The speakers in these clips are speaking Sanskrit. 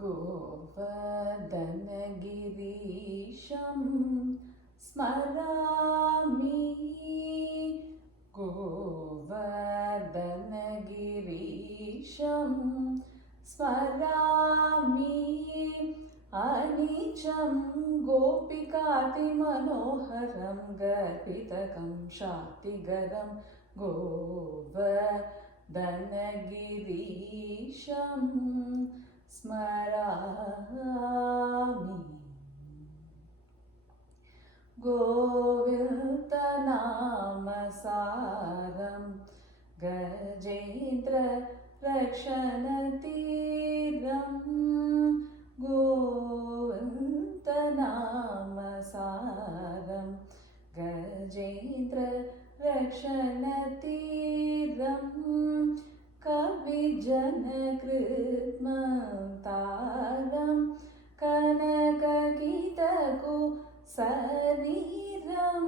गोवर्धनगिरीशं स्मरामि गोवर्धनगिरीशं स्मरामि अनिचं गोपिकातिमनोहरं गर्भितकं शान्तिगरं गोवर्धनगिरीशं स्मरामि गोविन्दनामसारं गजेन्द्ररक्षणतीरं गोविन्दनामसारं गजेन्द्ररक्षणतीरं कविजनकृत्मतारं कनकगीतकुसरीरं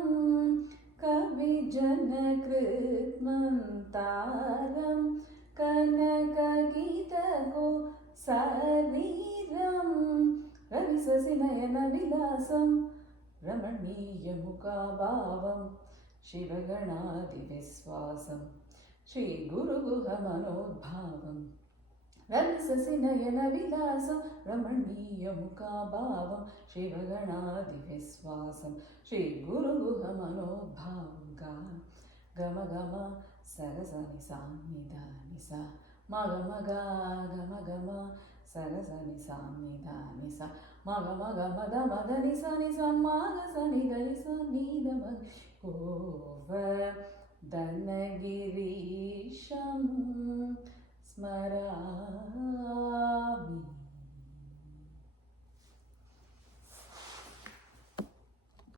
कविजनकृत्मतारं कनकगीतकुसरीरं रविशशिनयनविलासं रमणीयमुखाभावं शिवगणादिविश्वासं श्रीगुरुगुहमनोद्भावं रविशशिनयनविलासं रमणीयमुखाभावं शिवगणादिविश्वासं श्रीगुरुगुहमनोद्भावं गम सरसनि सान्निधानि सा मग गम सरसनि सान्निधानि सा मग मद नि सा माग सनि धनि सा नीद मग गोवर्धनगिरीशं स्मरामि।